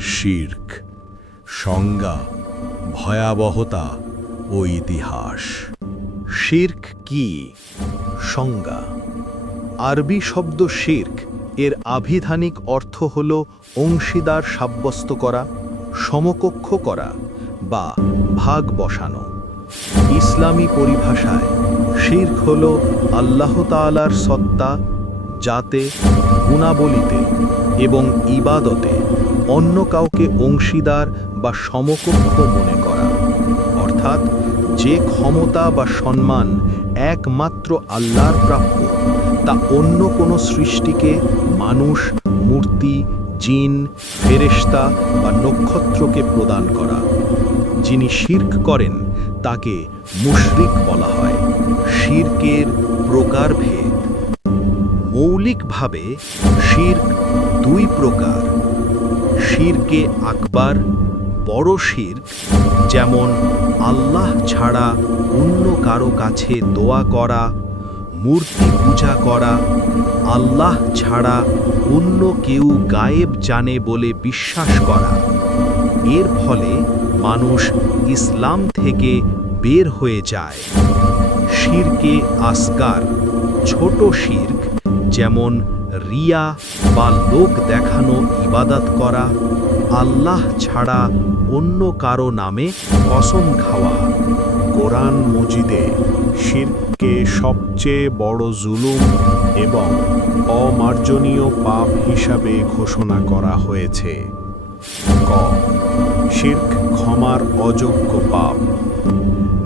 শিরক, সংজ্ঞা, ভয়াবহতা ও ইতিহাস। শিরক কি? সংজ্ঞা। আরবি শব্দ শিরক এর আভিধানিক অর্থ হল অংশীদার সাব্যস্ত করা, সমকক্ষ করা বা ভাগ বসানো। ইসলামী পরিভাষায় শিরক হল আল্লাহ তাআলার সত্তা, জাতে, গুণাবলিতে এবং ইবাদতে অন্য কাউকে অংশীদার বা সমকক্ষ মনে করা, অর্থাৎ যে ক্ষমতা বা সম্মান একমাত্র আল্লাহর প্রাপ্য তা অন্য কোনো সৃষ্টিকে, মানুষ, মূর্তি, জিন, ফেরেশতা বা নক্ষত্রকে প্রদান করা। যিনি শিরক করেন তাকে মুশরিক বলা হয়। শিরকের প্রকারভেদ। মৌলিকভাবে শিরক দুই প্রকার। শিরকে আকবার, বড় শিরক, যেমন আল্লাহ ছাড়া অন্য কারো কাছে দোয়া করা, মূর্তি পূজা করা, আল্লাহ ছাড়া অন্য কেউ গায়েব জানে বলে বিশ্বাস করা। এর ফলে মানুষ ইসলাম থেকে বের হয়ে যায়। শিরকে আসগার, ছোট শিরক, যেমন রিয়া বা লোক দেখানো ইবাদত করা, আল্লাহ ছাড়া অন্য কারো নামে কসম খাওয়া। কোরআন মজিদে শিরককে সবচেয়ে বড় জুলুম এবং অমার্জনীয় পাপ হিসাবে ঘোষণা করা হয়েছে। ক। শিরক ক্ষমার অযোগ্য পাপ।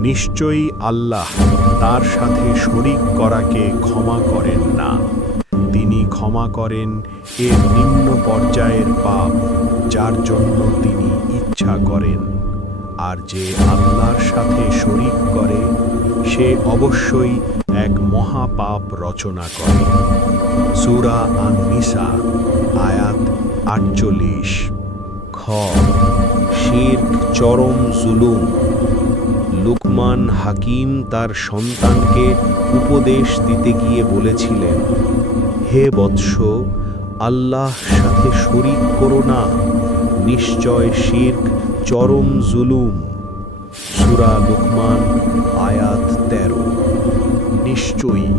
নিশ্চয়ই আল্লাহ তার সাথে শরীক করাকে ক্ষমা করেন না। তিনি ক্ষমা করেন এর নিম্ন পর্যায়ের পাপ, যার জন্য তিনি ইচ্ছা করেন। আর যে আল্লাহর সাথে শরীক করে সে অবশ্যই এক মহাপাপ রচনা করে। সূরা আন-নিসা আয়াত ৪৮। খ। শিরক চরম জুলুম। লুকমান হাকিম তার সন্তানকে উপদেশ দিতে গিয়ে বলেছিলেন, হে বৎস, আল্লাহর সাথে শরীক করো না, নিশ্চয় শিরক চরম জুলুম। সূরা লুকমান আয়াত ১৩। নিশ্চয়ই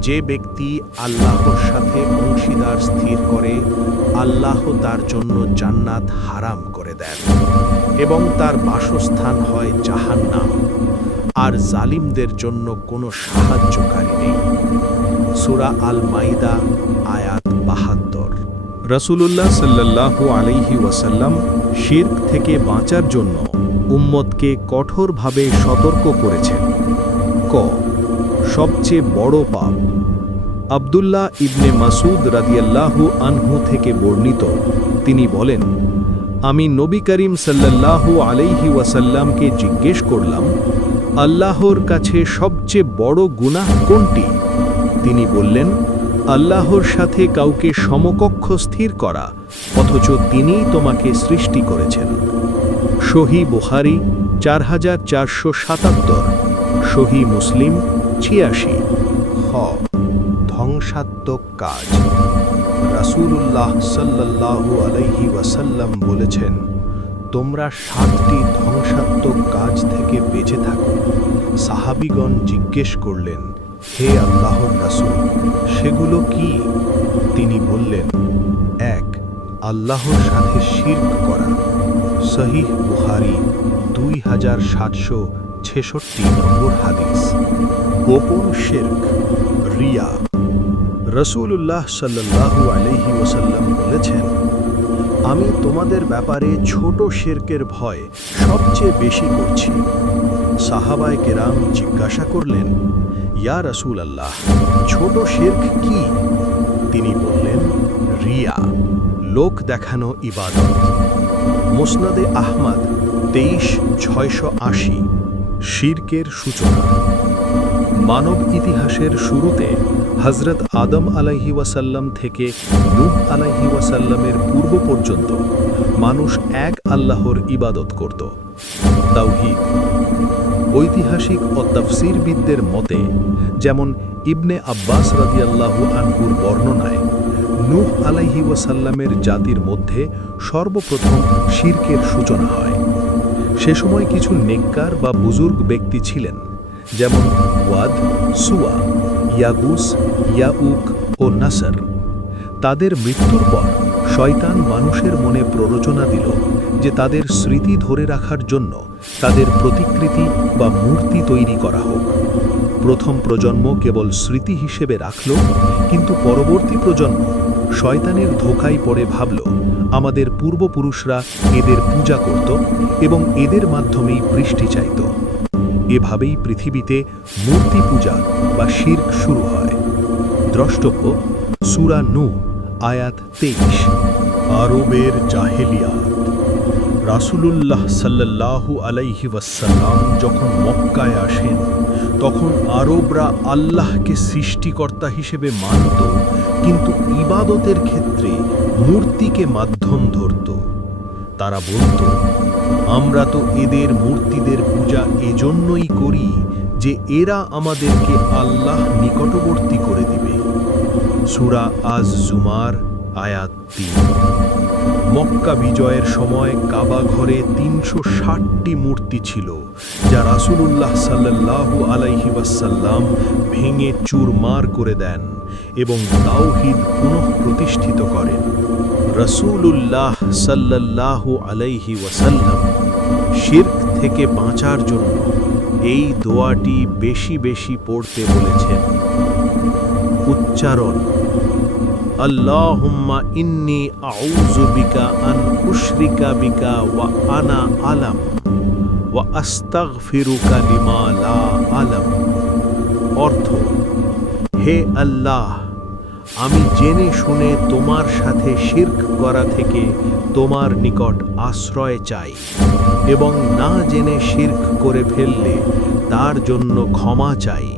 যে ব্যক্তি আল্লাহর সাথে অংশীদার স্থির করে, আল্লাহ তার জন্য জান্নাত হারাম করে দেন এবং তার বাসস্থান হয় জাহান্নাম, আর জালিমদের জন্য কোনো সাহায্যকারী নেই। সূরা আল মাইদা আয়াত ৭২। রাসূলুল্লাহ সাল্লাল্লাহু আলাইহি ওয়াসাল্লাম শিরক থেকে বাঁচার জন্য উম্মতকে কঠোরভাবে সতর্ক করেছেন। ক। সবচেয়ে বড় পাপ। আব্দুল্লাহ ইবনে মাসউদ রাদিয়াল্লাহু আনহু থেকে বর্ণিত, তিনি বলেন, আমি নবী করিম সাল্লাল্লাহু আলাইহি ওয়াসাল্লামকে জিজ্ঞেস করলাম, আল্লাহর কাছে সবচেয়ে বড় গুনাহ কোনটি? তিনি বললেন, আল্লাহর সাথে কাউকে সমকক্ষ স্থির করা, অথচ তিনিই তোমাকে সৃষ্টি করেছেন। সহিহ বুখারী ৪৪৭৭, সহিহ মুসলিম ৮৬। খ। ধ্বংসাত্মক কাজ। রাসূলুল্লাহ সাল্লাল্লাহু আলাইহি ওয়াসাল্লাম বলেছেন, তোমরা ৭টি ধ্বংসাত্মক কাজ থেকে বেঁচে থাকো। সাহাবীগণ জিজ্ঞেস করলেন, হে আল্লাহর রাসূল, সেগুলো কি? তিনি বললেন, ১. আল্লাহর সাথে শিরক করা। সহিহ বুখারী ২৭৬৬ নম্বর হাদিস। গোপন শিরক, রিয়া। রাসূলুল্লাহ সাল্লাল্লাহু আলাইহি ওয়াসাল্লাম বলেছেন, আমি তোমাদের ব্যাপারে ছোট শিরকের ভয় সবচেয়ে বেশি করছি। সাহাবায়ে কেরাম জিজ্ঞাসা করলেন, ইয়া রাসূলাল্লাহ, ছোট শিরক কি? তিনি বললেন, রিয়া, লোক দেখানো ইবাদত। মুসনাদে আহমদ ২৩৬৮। শিরকের সূচনা। মানব ইতিহাসের শুরুতে হযরত আদম আলাইহি ওয়াসাল্লাম থেকে নূহ আলাইহি ওয়াসাল্লামের পূর্ব পর্যন্ত মানুষ এক আল্লাহর ইবাদত করত। তাওহীদ। ঐতিহাসিক ও তাফসীরবিদদের মতে, যেমন ইবনে আব্বাস রাদিয়াল্লাহু আনহুর বর্ণনায়, নূহ আলাইহি ওয়াসাল্লামের জাতির মধ্যে সর্বপ্রথম শিরকের সূচনা হয়। সে সময় কিছু নেককার বা বুজুর্গ ব্যক্তি ছিলেন, যেমন ওয়াদ, সুয়া, ইয়াগুস, ইয়াউক ও নাসর। তাদের মৃত্যুর পর শয়তান মানুষের মনে প্ররোচনা দিল যে তাদের স্মৃতি ধরে রাখার জন্য তাদের প্রতিকৃতি বা মূর্তি তৈরি করা হোক। প্রথম প্রজন্ম কেবল স্মৃতি হিসেবে রাখল, কিন্তু পরবর্তী প্রজন্ম শয়তানের ধোঁকায় পড়ে ভাবল আমাদের পূর্বপুরুষরা এদের পূজা করত এবং এদের মাধ্যমেই বৃষ্টি চাইত। এভাবেই পৃথিবীতে মূর্তি পূজা বা শিরক শুরু হয়। দ্রষ্টব্য সূরা নূহ আয়াত 23। আরবের জাহেলিয়াত। রাসূলুল্লাহ সাল্লাল্লাহু আলাইহি ওয়াসাল্লাম যখন মক্কায় আসেন, তখন আরবরা আল্লাহকে সৃষ্টিকর্তা হিসেবে মানত, কিন্তু ইবাদতের ক্ষেত্রে মূর্তিকে মাধ্যম ধরত। তারা বলত, আমরা তো এদের মূর্তিদের পূজা এজন্যই করি যে এরা আমাদেরকে আল্লাহ নিকটবর্তী করে দিবে। সূরা আজ-জুমার আয়াত 3। মক্কা বিজয়ের সময় কাবা ঘরে ৩৬০টি মূর্তি ছিল, যা রাসূলুল্লাহ সাল্লাল্লাহু আলাইহি ওয়াসাল্লাম ভেঙে চুরমার করে দেন এবং তাওহীদ পুনঃপ্রতিষ্ঠিত করেন। রাসূলুল্লাহ সাল্লাল্লাহু আলাইহি ওয়াসাল্লাম শিরক থেকে বাঁচার জন্য এই দোয়াটি বেশি বেশি পড়তে বলেছেন। উচ্চারণ: আল্লাহুম্মা ইন্নী আউযু বিকা আন উশরিকা বিকা ওয়া আনা আলাম ওয়া আস্তাগফিরুকা লিমা লা আলাম। অর্থ: হে আল্লাহ, আমি জেনে শুনে তোমার সাথে শিরক করা থেকে তোমার নিকট আশ্রয় চাই এবং না জেনে শিরক করে ফেললে তার জন্য ক্ষমা চাই।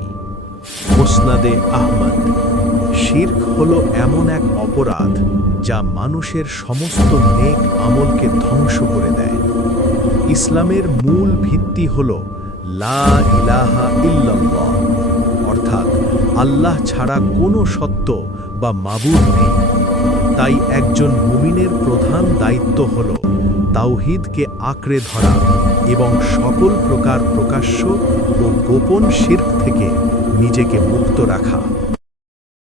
মুসনাদে আহমদ। শিরক হলো এমন এক অপরাধ যা মানুষের সমস্ত নেক আমলকে ধ্বংস করে দেয়। ইসলামের মূল ভিত্তি হল লা ইলাহা ইল্লাল্লাহ, অর্থাৎ আল্লাহ ছাড়া কোনো সত্য বা মাবুদ নেই। তাই একজন মুমিনের প্রধান দায়িত্ব হল তাওহীদকে আঁকড়ে ধরা এবং সকল প্রকার প্রকাশ্য ও গোপন শিরক থেকে নিজেকে মুক্ত রাখা।